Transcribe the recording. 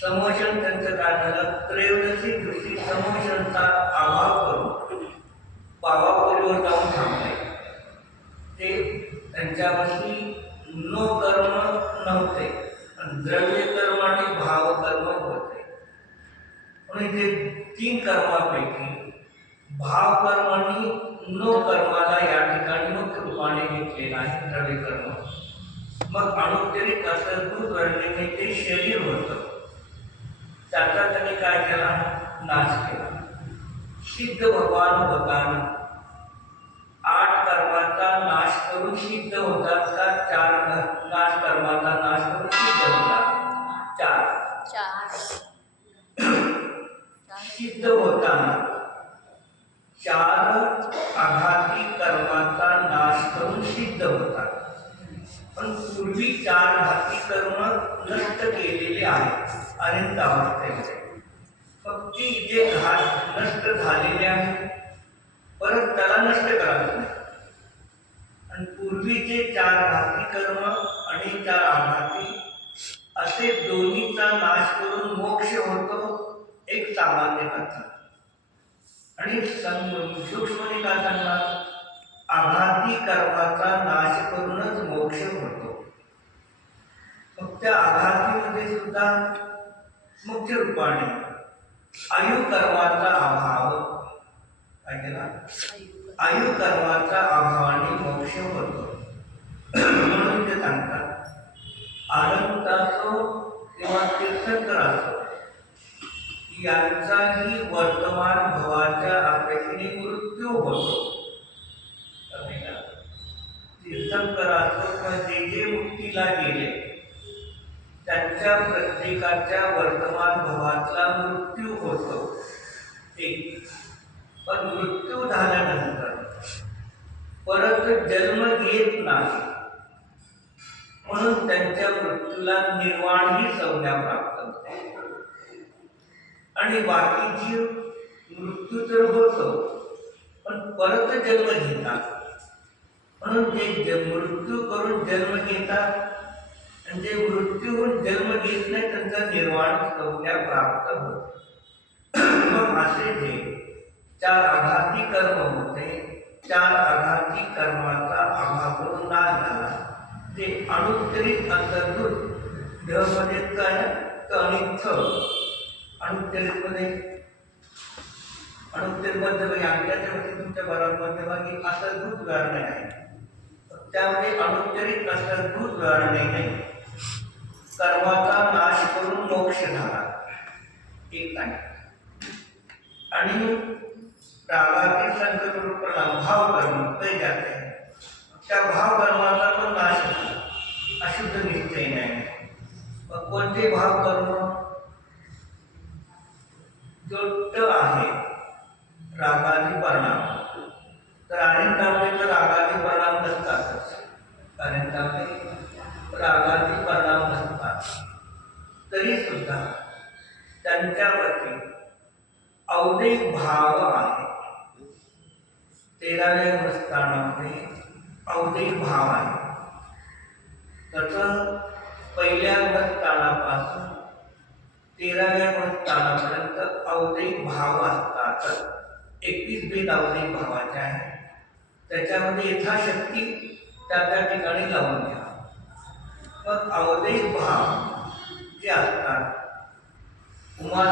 समोशन त्यांचं काय झालं, त्रयोदशी दृष्टी समोशनचा अभाव करून पावापुरीवर जाऊन थांबले. ते त्यांच्यापाशी नो कर्म नव्हते, द्रव्य कर्म आणि भाव कर्म होते. म्हणून ते 3 कर्मापैकी भाव कर्म आणि नो कर्माला या ठिकाणी मुख्य रूपाने घेतलेला आहे, द्रव्य कर्म. मग अणुत्तरित असद्भूत वर्णने ते शरीर होतं, त्याचा त्यांनी काय केला, नाश केला. सिद्ध भगवान होताना 8 कर्माचा नाश करून सिद्ध होतात का 4 नाश कर्माचा नाश करून सिद्ध होतात? 4. सिद्ध होताना 4 आघाती कर्माचा नाश करून सिद्ध होतात. पण पूर्वी 4 घाती कर्म नष्ट केलेले आहेत अनंत अवस्थेमध्ये. मग ती जे घात नष्ट झालेले आहे परत त्याला नष्ट करायचं नाही. आणि पूर्वीचे 4 घाती कर्म आणि 4 आघाती असे दोन्हीचा नाश करून मोक्ष होतो, एक सामान्य कथा. आणि सूक्ष्म निकालांना आघाती कर्माचा नाश करूनच मोक्ष होतो. मग त्या आघातीमध्ये सुद्धा मुख्य रूपाने आयु कर्माचा अभाव ऐकला, आयु कर्माचा अभावाने मोक्ष होतो. म्हणून ते सांगतात अनंत असो किंवा तीर्थंकर असो यांचाही वर्तमान भवाच्या अपेक्षेने मृत्यू होतो. तीर्थंकर असो किंवा जे जे मुक्तीला गेले त्यांच्या प्रत्येकाच्या वर्तमान भवातला मृत्यू होतो. पण मृत्यू झाल्यानंतर परत जन्म घेत नाही, म्हणून त्यांच्या मृत्यूला निर्वाण ही संज्ञा प्राप्त होते. आणि बाकीची मृत्यू तर होतो पण परत जन्म घेतात. म्हणून ते मृत्यू करून जन्म घेतात आणि जे मृत्यूहून जन्म घेत नाही त्यांचा निर्वाण संज्ञा प्राप्त होते. मग असे जे 4 आघाती कर्म होते, 4 आघाती कर्माचा अभाव करून नाश झाला. ते अणुत्तरित अंतर्भूत देहमध्ये काय अनित्थ अणुत्तरितमध्ये अणुत्तरितमध्ये अंत्याच्यामध्ये तुमच्या बरोबर भागी असद्भूत विवरणे आहे. त्यामध्ये अणुत्तरित असद्भूत विवरणेने कर्माचा नाश करून मोक्ष झाला, एक आहे. आणि रागातील संकल्पना भाव कर्म ते जाते, त्या भाव कर्माचा पण नाश झाला, अशुद्ध निश्चय नाही. मग कोणते भाव कर्म जोट्ट आहे, रागादी परिणाम. तर अनेकांमध्ये तर रागादी परिणाम नसतातच, अनेकांमध्ये रागादी परिणाम नसतात. तरी सुद्धा त्यांच्यावरती औदिक भाव आहे. 13व्या स्थानामध्ये औदिक भाव आहे. तसं पहिल्या स्थानापासून 13व्या स्थानापर्यंत औदिक भाव असतात. 21 भेद औदिक भावाचे आहे. त्याच्यामध्ये यथाशक्ती त्या ठिकाणी लावून घ्या. मग औदिक भाव जे असतात उमा